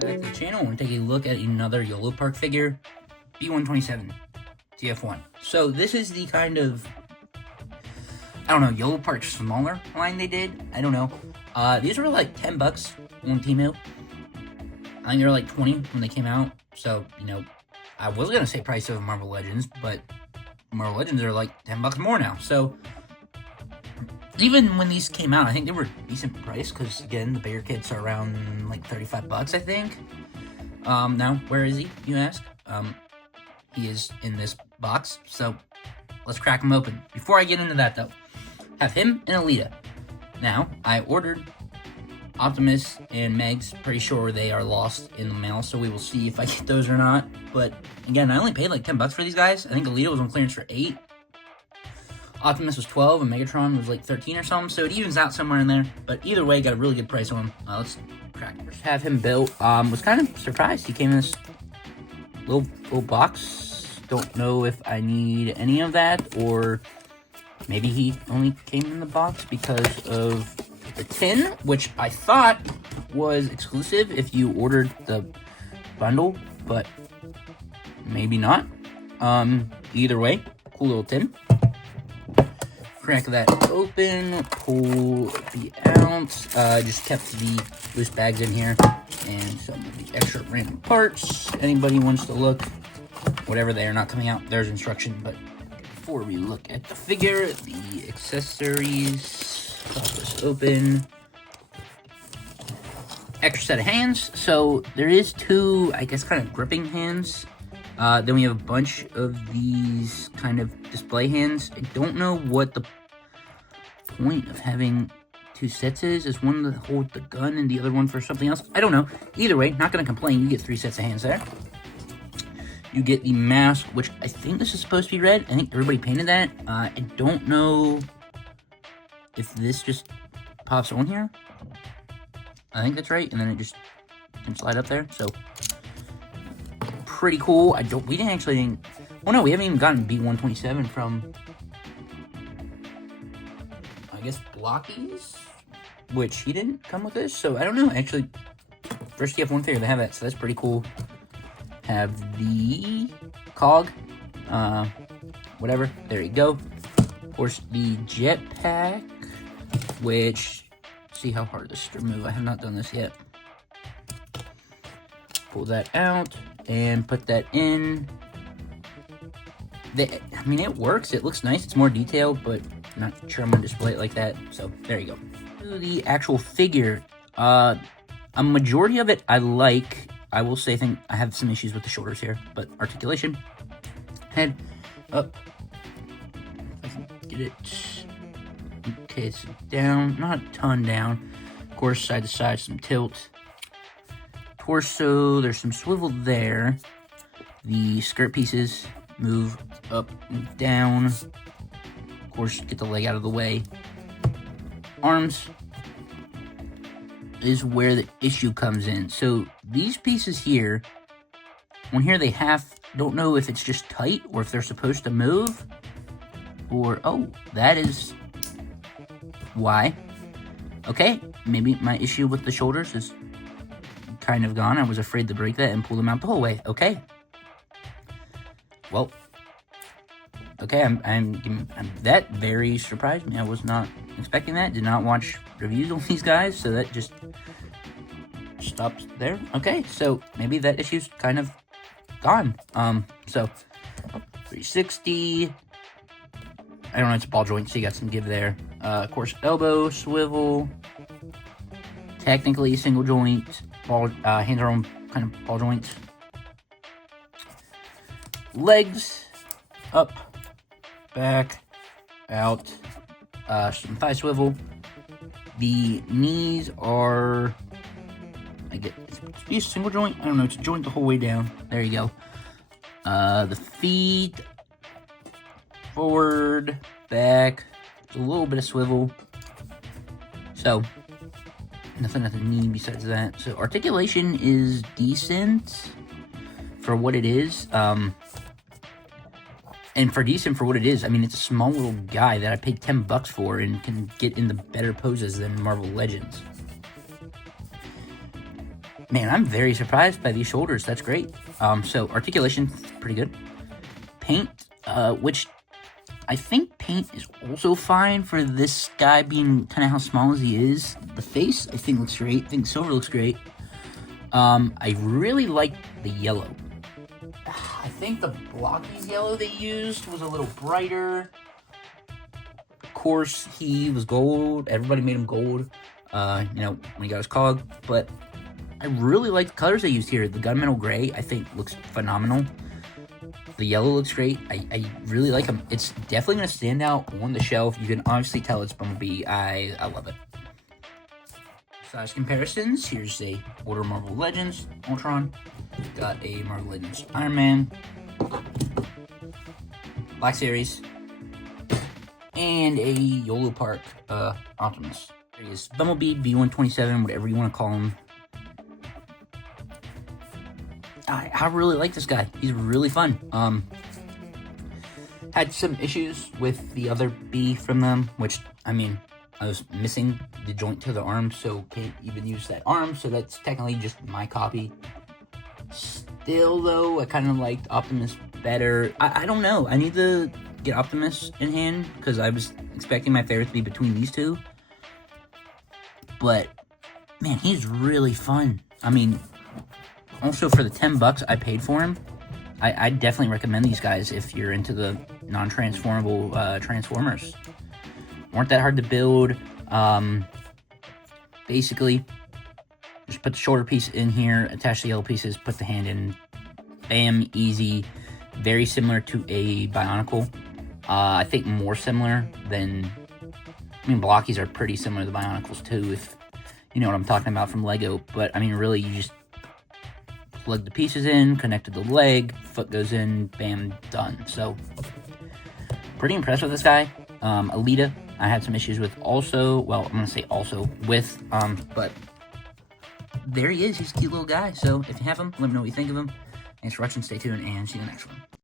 Back to the channel, we're going to take a look at another Yolopark figure, B-127 TF1. So this is the kind of, I don't know, Yolopark smaller line they did. I don't know. These were like $10 on Temu. I think they were like 20 when they came out. So, you know, I was going to say price of Marvel Legends, but Marvel Legends are like $10 more now. So even when these came out, I think they were decent price, because again, the bigger kits are around like $35, I think. Now, where is he, you ask? He is in this box, so let's crack him open. Before I get into that, though, have him and Alita. Now, I ordered Optimus and Meg's. Pretty sure they are lost in the mail, so we will see if I get those or not. But again, I only paid like $10 for these guys. I think Alita was on clearance for $8. Optimus was 12 and Megatron was like 13 or something, so it evens out somewhere in there. But either way, got a really good price on him. Let's crack it. Just have him built. Was kind of surprised he came in this little box. Don't know if I need any of that, or maybe he only came in the box because of the tin, which I thought was exclusive if you ordered the bundle, but maybe not. Either way, cool little tin. Crack that open, pull the out. Just kept the loose bags in here and some of the extra random parts. Anybody wants to look, whatever, they are not coming out. There's instruction, but before we look at the figure, the accessories, pop this open. Extra set of hands. So there is two, I guess, kind of gripping hands. Then we have a bunch of these kind of display hands. I don't know what the point of having two sets is. Is one to hold the gun and the other one for something else? I don't know. Either way, not going to complain. You get 3 sets of hands there. You get the mask, which I think this is supposed to be red. I think everybody painted that. I don't know if this just pops on here. I think that's right. And then it just can slide up there. So pretty cool. We didn't actually, well, no, we haven't even gotten B-127 from, I guess, Blockies, which he didn't come with this, so I don't know. Actually, first TF1 figure, they have that, so that's pretty cool. Have the cog, whatever, there you go. Of course, the jetpack, which, see how hard this is to remove. I have not done this yet. Pull that out and put that in. I mean, it works. It looks nice. It's more detailed, but I'm not sure I'm going to display it like that. So, there you go. To the actual figure, a majority of it I like. I will say, I have some issues with the shoulders here, but articulation, head up. If I can get it. Okay, it's down. Not a ton down. Of course, side to side, some tilt. Torso, there's some swivel there. The skirt pieces move up and down. Of course, get the leg out of the way. Arms is where the issue comes in. So these pieces here, on here they don't know if it's just tight or if they're supposed to move. Or, oh, that is why. Okay, maybe my issue with the shoulders is kind of gone. I was afraid to break that and pull them out the whole way. Okay. Well, okay, I'm that very surprised me. I was not expecting that. Did not watch reviews on these guys, so that just stops there. Okay, so maybe that issue's kind of gone. So 360. I don't know, it's a ball joint, so you got some give there. Of course, elbow swivel. Technically single joint. Hands are on kind of ball joints. Legs up, back, out. Some thigh swivel. The knees are, I get, it's a single joint. I don't know. It's a joint the whole way down. There you go. The feet, forward, back. There's a little bit of swivel. So nothing at the knee besides that. So articulation is decent for what it is. And for decent for what it is, I mean, it's a small little guy that I paid $10 for and can get into better poses than Marvel Legends. Man, I'm very surprised by these shoulders. That's great. So articulation, pretty good. Paint, which I think paint is also fine for this guy being kind of how small as he is. The face, I think, looks great. I think silver looks great. I really like the yellow. I think the Blockies yellow they used was a little brighter. Of course, he was gold. Everybody made him gold, when he got his cog. But I really like the colors they used here. The gunmetal gray, I think, looks phenomenal. The yellow looks great. I really like him. It's definitely going to stand out on the shelf. You can obviously tell it's Bumblebee. I love it. Size comparisons. Here's a older Marvel Legends Ultron. Got a Marvel Legends Iron Man, Black Series, and a Yolopark Optimus. There he is. Bumblebee, B-127, whatever you want to call him. I really like this guy. He's really fun. Had some issues with the other B from them, which, I mean, I was missing the joint to the arm, so can't even use that arm, so that's technically just my copy. Still, though, I kind of liked Optimus better. I don't know. I need to get Optimus in hand, because I was expecting my favorite to be between these two. But, man, he's really fun. I mean, also for the $10 I paid for him, I definitely recommend these guys if you're into the non-transformable Transformers. Weren't that hard to build. Basically, just put the shoulder piece in here, attach the yellow pieces, put the hand in, bam, easy. Very similar to a Bionicle. I think more similar than, Blockies are pretty similar to the Bionicles too, if you know what I'm talking about from Lego. But, really, you just plug the pieces in, connected the leg, foot goes in, bam, done. So, pretty impressed with this guy. Alita, I had some issues with also, well, I'm going to say also with, but there he is. He's a cute little guy. So, if you have him, let me know what you think of him. Thanks for watching, stay tuned, and see you in the next one.